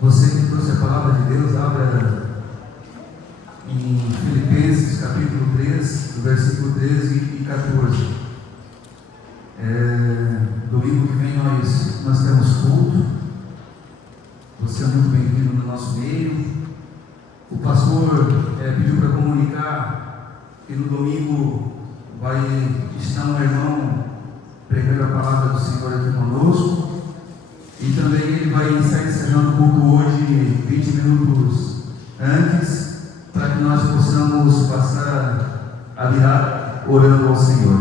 Você que trouxe a palavra de Deus, abra em Filipenses capítulo 3, versículo 13 e 14. Domingo que vem nós temos culto. Você é muito bem-vindo no nosso meio. O pastor pediu para comunicar que no domingo vai estar um irmão pregando a palavra do Senhor aqui conosco. E também ele vai estar encerrando o culto hoje 20 minutos antes, para que nós possamos passar a virada orando ao Senhor.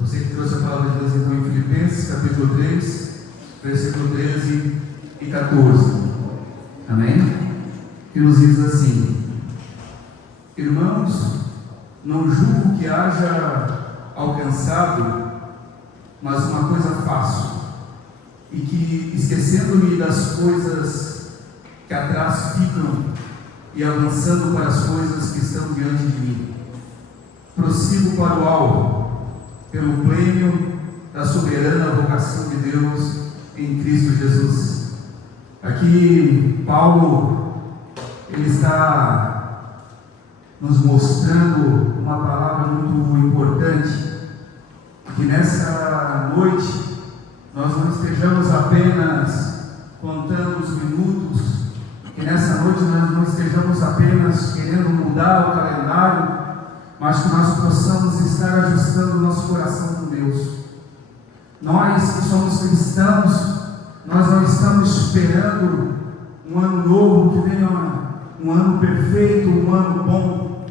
Você que trouxe a palavra de Deus então em Filipenses capítulo 3, versículo 13 e 14. Amém? Que nos diz assim: Irmãos, não julgo que haja alcançado, mas uma coisa faço, e que, esquecendo-me das coisas que atrás ficam e avançando para as coisas que estão diante de mim, prossigo para o alvo, pelo prêmio da soberana vocação de Deus em Cristo Jesus. Aqui Paulo, ele está nos mostrando uma palavra muito importante, que nessa noite nós não estejamos apenas contando os minutos, que nessa noite nós não estejamos apenas querendo mudar o calendário, mas que nós possamos estar ajustando o nosso coração com Deus. Nós que somos cristãos, nós não estamos esperando um ano novo, que venha um ano perfeito, um ano bom,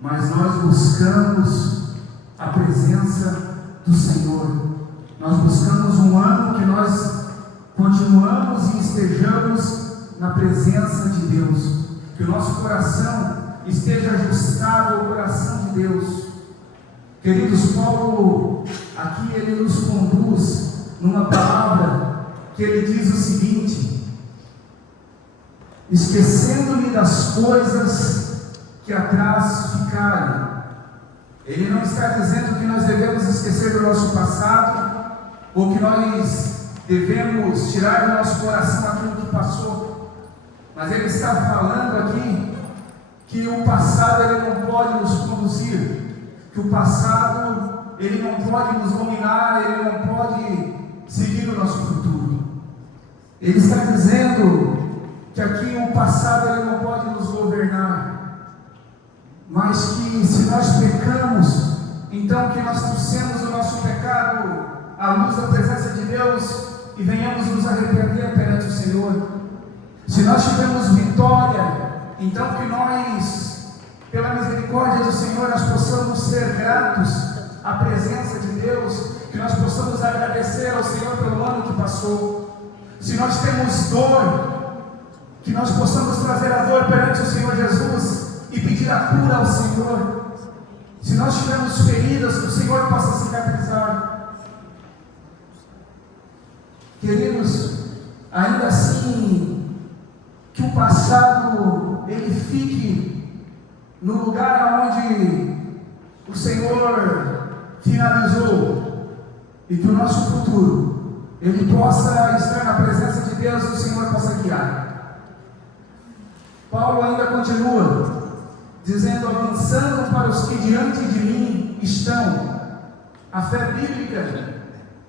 mas nós buscamos a presença do Senhor. Nós buscamos um ano que nós continuamos e estejamos na presença de Deus, que o nosso coração esteja ajustado ao coração de Deus. Queridos, Paulo aqui ele nos conduz numa palavra que ele diz o seguinte: esquecendo-me das coisas que atrás ficaram. Ele não está dizendo que nós devemos esquecer do nosso passado, ou que nós devemos tirar do nosso coração aquilo que passou, mas ele está falando aqui que o passado ele não pode nos conduzir, que o passado ele não pode nos dominar, ele não pode seguir o nosso futuro. Ele está dizendo que aqui o passado ele não pode nos governar, mas que se nós pecamos, então que nós trouxemos o nosso pecado à luz da presença de Deus e venhamos nos arrepender perante o Senhor. Se nós tivermos vitória, então que nós, pela misericórdia do Senhor, nós possamos ser gratos à presença de Deus, que nós possamos agradecer ao Senhor pelo ano que passou. Se nós temos dor, que nós possamos trazer a dor perante o Senhor Jesus e pedir a cura ao Senhor. Se nós tivermos feridas, que o Senhor possa cicatrizar. Queridos, ainda assim, que o passado ele fique no lugar onde o Senhor finalizou, e que o nosso futuro ele possa estar na presença de Deus e o Senhor possa guiar. Paulo ainda continua dizendo: avançando para os que diante de mim estão. A fé bíblica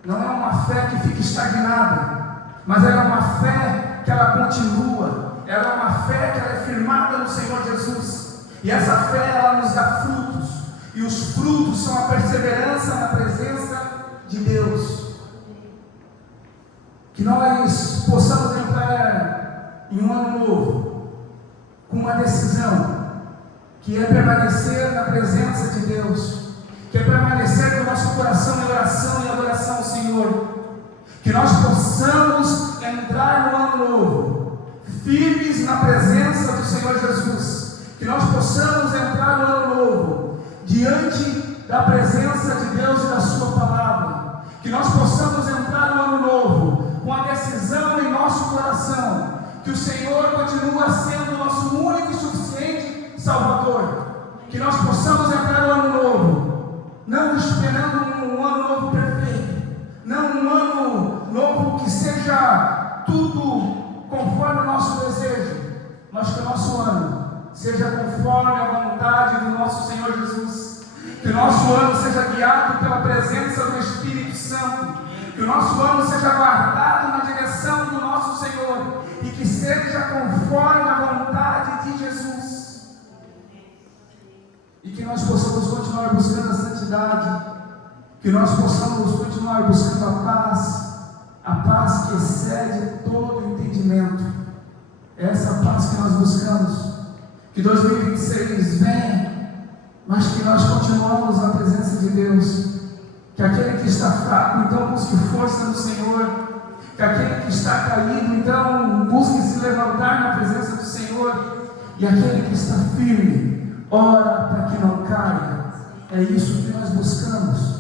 não é uma fé que fica estagnada, mas ela é uma fé que ela continua, ela é uma fé que ela é firmada no Senhor Jesus, e essa fé ela nos dá frutos, e os frutos são a perseverança na presença de Deus. Que nós possamos entrar em um ano novo com uma decisão, que é permanecer na presença de Deus, que é permanecer com o nosso coração em oração e adoração ao Senhor. Que nós possamos entrar no ano novo firmes na presença do Senhor Jesus. Que nós possamos entrar no ano novo diante da presença de Deus e da sua palavra. Que nós possamos entrar no ano novo com a decisão em nosso coração que o Senhor continua sendo o nosso único e suficiente Salvador. Que nós possamos entrar no ano novo não esperando um ano novo perfeito, não um ano novo que seja tudo conforme seja conforme a vontade do nosso Senhor Jesus. Que o nosso ano seja guiado pela presença do Espírito Santo. Que o nosso ano seja guardado na direção do nosso Senhor. E que seja conforme a vontade de Jesus. E que nós possamos continuar buscando a santidade. Que nós possamos continuar buscando a paz que excede todo entendimento. É essa paz que nós buscamos. Que 2026 venha, mas que nós continuamos na presença de Deus. Que aquele que está fraco, então busque força no Senhor. Que aquele que está caído, então busque se levantar na presença do Senhor. E aquele que está firme, ora para que não caia. É isso que nós buscamos.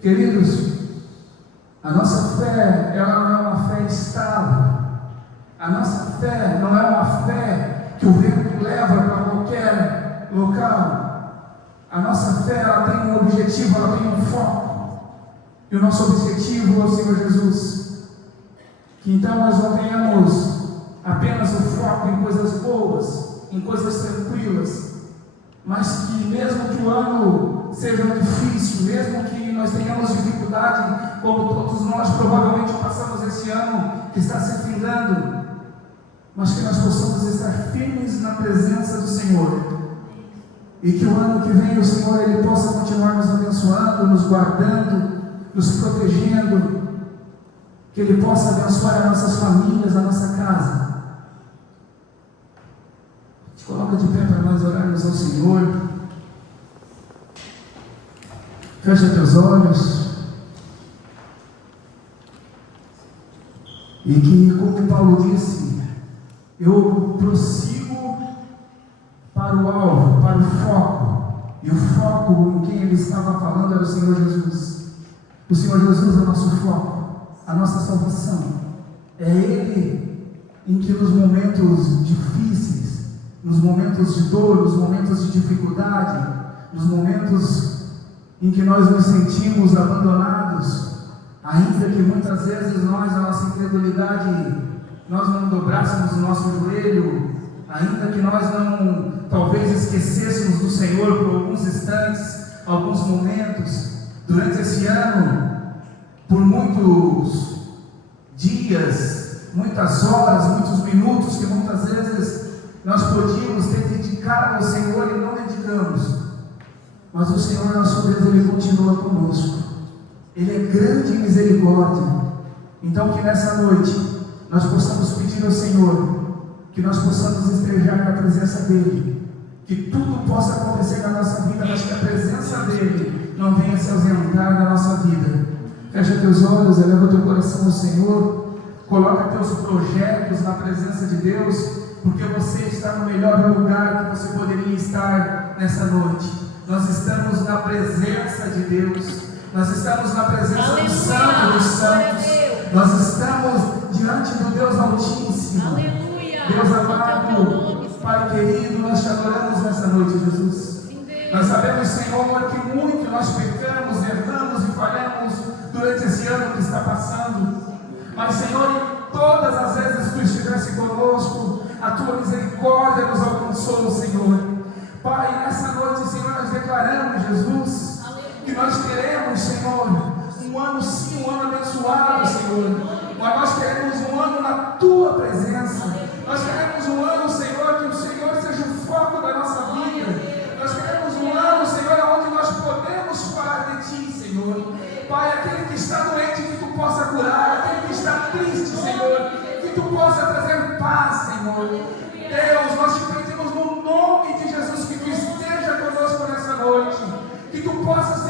Queridos, a nossa fé, ela não é uma fé estável. A nossa fé não é uma fé que o vento leva para qualquer local. A nossa fé, ela tem um objetivo, ela tem um foco. E o nosso objetivo é o Senhor Jesus. Que então nós não tenhamos apenas o foco em coisas boas, em coisas tranquilas, mas que mesmo que o ano seja difícil, mesmo que nós tenhamos dificuldade, como todos nós provavelmente passamos esse ano que está se findando, mas que nós possamos estar firmes na presença do Senhor, e que o ano que vem o Senhor Ele possa continuar nos abençoando, nos guardando, nos protegendo, que Ele possa abençoar as nossas famílias, a nossa casa. Te coloca de pé para nós orarmos ao Senhor. Fecha teus olhos. E que, como Paulo disse, eu prossigo para o alvo, para o foco. E o foco em quem ele estava falando era o Senhor Jesus. O Senhor Jesus é o nosso foco, a nossa salvação. É Ele em que nos momentos difíceis, nos momentos de dor, nos momentos de dificuldade, nos momentos em que nós nos sentimos abandonados, ainda que muitas vezes nós, a nossa incredulidade, nós não dobrássemos o nosso joelho, ainda que nós não, talvez esquecêssemos do Senhor por alguns instantes, alguns momentos, durante esse ano, por muitos dias, muitas horas, muitos minutos, que muitas vezes nós podíamos ter dedicado ao Senhor e não dedicamos, mas o Senhor nosso Deus, Ele continua conosco. Ele é grande em misericórdia. Então que nessa noite nós possamos pedir ao Senhor, que nós possamos estejar na presença dEle, que tudo possa acontecer na nossa vida, mas que a presença dEle não venha se ausentar da nossa vida. Fecha teus olhos, eleva teu coração ao Senhor, coloca teus projetos na presença de Deus, porque você está no melhor lugar que você poderia estar nessa noite. Nós estamos na presença de Deus, nós estamos na presença do Santo dos Santos, nós estamos diante do Deus Altíssimo. Aleluia. Deus amado, Pai querido, nós te adoramos nessa noite, Jesus. Nós sabemos, Senhor, que muito nós pecamos, erramos e falhamos durante esse ano que está passando, mas, Senhor, todas as vezes que Tu estivesse conosco, a Tua misericórdia nos alcançou, Senhor. Pai, nessa noite, Senhor, nós declaramos, Jesus, que nós queremos, Senhor, um ano sim, um ano abençoado, Senhor, mas nós queremos um ano na Tua presença. Nós queremos um ano, Senhor, que o Senhor seja o foco da nossa vida. Nós queremos um ano, Senhor, onde nós podemos falar de Ti, Senhor. Pai, aquele que está doente, que Tu possa curar. Aquele que está triste, Senhor, que Tu possa trazer paz, Senhor. Deus, nós te pedimos no nome de Jesus, que Tu esteja conosco nessa noite. Que Tu possa,